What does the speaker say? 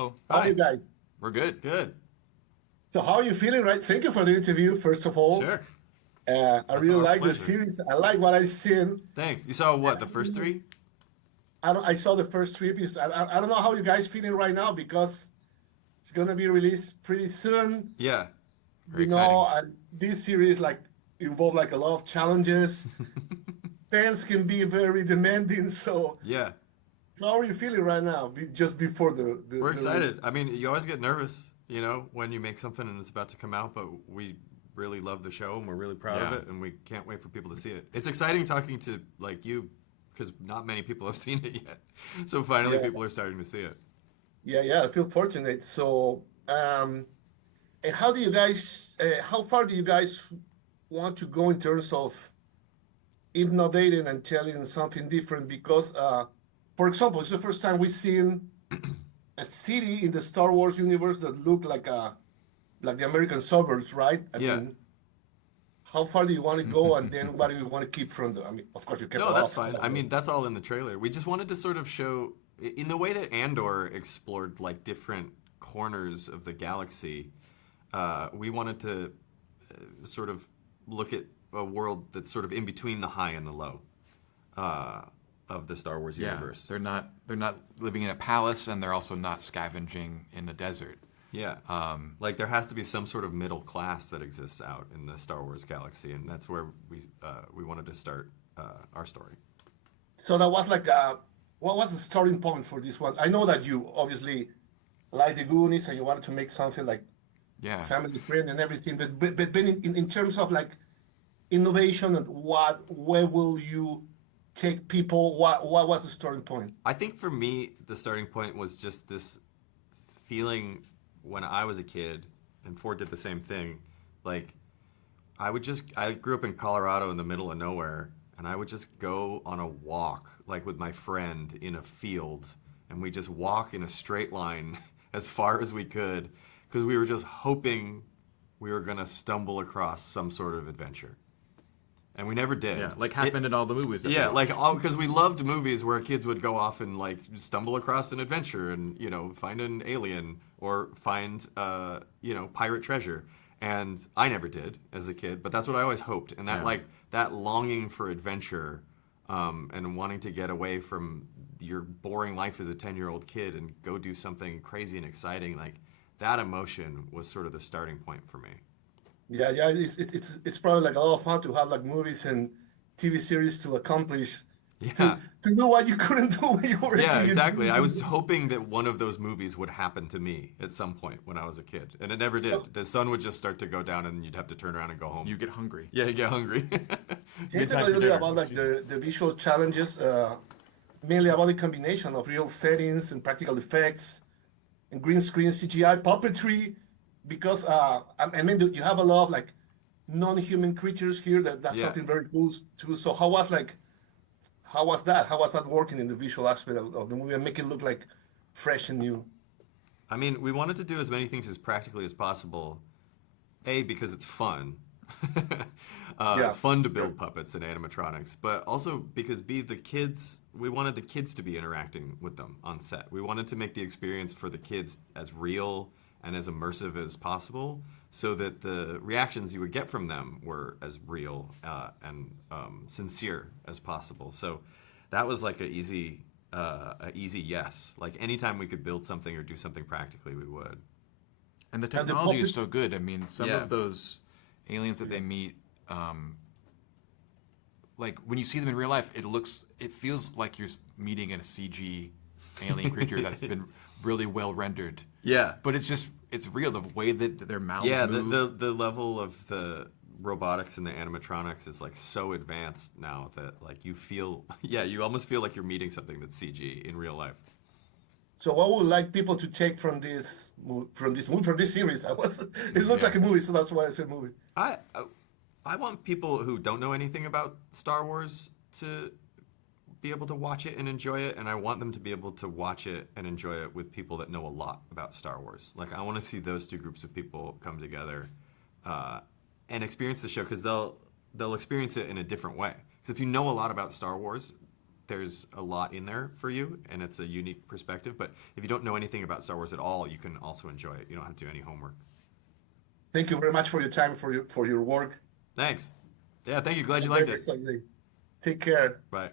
Hello. How are you Hi. guys? We're good. Good. So how are you feeling, right? Thank you for the interview, first of all. Sure. I That's really our like the pleasure. series. I like what I've seen. Thanks. You saw And what, the first three? I saw the first three episodes. I don't know how you guys feeling right now because it's gonna be released pretty soon. Yeah. Very You exciting. know, and this series like involve like a lot of challenges. Fans can be very demanding. So Yeah. how are you feeling right now? Just before We're the release. excited. I mean, you always get nervous, when you make something and it's about to come out, but we really love the show and we're really proud of Yeah. it and we can't wait for people to see it. It's exciting talking to like you because not many people have seen it yet. So finally Yeah, people are starting to see it. yeah. I feel fortunate. So, and how do you guys? How far do you guys want to go in terms of innovating and telling something different? Because, for example, it's the first time we've seen a city in the Star Wars universe that look like the American suburbs, right? I Yeah. mean, how far do you want to go, and then what do you want to keep from the? I mean, of course, you kept a No, lot that's of stuff. fine. I mean, that's all in the trailer. We just wanted to sort of show, in the way that Andor explored like different corners of the galaxy, we wanted to sort of look at a world that's sort of in between the high and the low uh, of the Star Wars Yeah. universe. They're not living in a palace, and they're also not scavenging in the desert. Yeah. Like there has to be some sort of middle class that exists out in the Star Wars galaxy, and that's where we wanted to start our story. So that was like, what was the starting point for this one? I know that you obviously like the Goonies and you wanted to make something like Yeah. family friend and everything, but in terms of like innovation and where will you take people? What was the starting point? I think for me, the starting point was just this feeling when I was a kid, and Ford did the same thing. Like, I grew up in Colorado in the middle of nowhere, and I would just go on a walk, like with my friend in a field, and we just walk in a straight line as far as we could, because we were just hoping we were gonna stumble across some sort of adventure. And we never did. Yeah. Like It, happened in all the movies that we yeah, like watched. all because we loved movies where kids would go off and like stumble across an adventure and find an alien or find pirate treasure. And I never did as a kid, but that's what I always hoped. And that Yeah. like that longing for adventure, and wanting to get away from your boring life as a 10-year-old kid and go do something crazy and exciting, like that emotion was sort of the starting point for me. Yeah, it's probably like a lot of fun to have like movies and TV series to accomplish to Yeah. to do what you couldn't do when you were a Yeah, kid. exactly. I was hoping that one of those movies would happen to me at some point when I was a kid, and it never So did. The sun would just start to go down, and you'd have to turn around and go home. You get hungry. Yeah, you get hungry. can you Good talk a time for little bit dinner. about like the visual challenges, mainly about the combination of real settings and practical effects and green screen CGI puppetry, because I mean you have a lot of like non-human creatures here that's Yeah. something very cool too. So how was that? How was that working in the visual aspect of the movie and make it look like fresh and new? I mean, we wanted to do as many things as practically as possible. A, because it's fun. Yeah. It's fun to build puppets and animatronics, but also because B, we wanted the kids to be interacting with them on set. We wanted to make the experience for the kids as real and as immersive as possible so that the reactions you would get from them were as real and sincere as possible. So that was like a easy yes. Like anytime we could build something or do something practically, we would. And the And the technology is puppet, so good. I mean, some Yeah. of those aliens that they meet, like when you see them in real life, it feels like you're meeting a CG alien creature that's been really well rendered. Yeah. But it's real. The way that their mouths Yeah, move. the level of the robotics and the animatronics is like so advanced now that like you feel you almost feel like you're meeting something that's CG in real life. so what would like people to take from this series? It looked Yeah. like a movie, so that's why I said movie. I want people who don't know anything about Star Wars to be able to watch it and enjoy it, and I want them to be able to watch it and enjoy it with people that know a lot about Star Wars. Like I want to see those two groups of people come together and experience the show because they'll experience it in a different way. Because if you know a lot about Star Wars, there's a lot in there for you, and it's a unique perspective. But if you don't know anything about Star Wars at all, you can also enjoy it. You don't have to do any homework. Thank you very much for your time, for your work. Thanks. Yeah, thank you. Glad you liked it. Take care. Bye.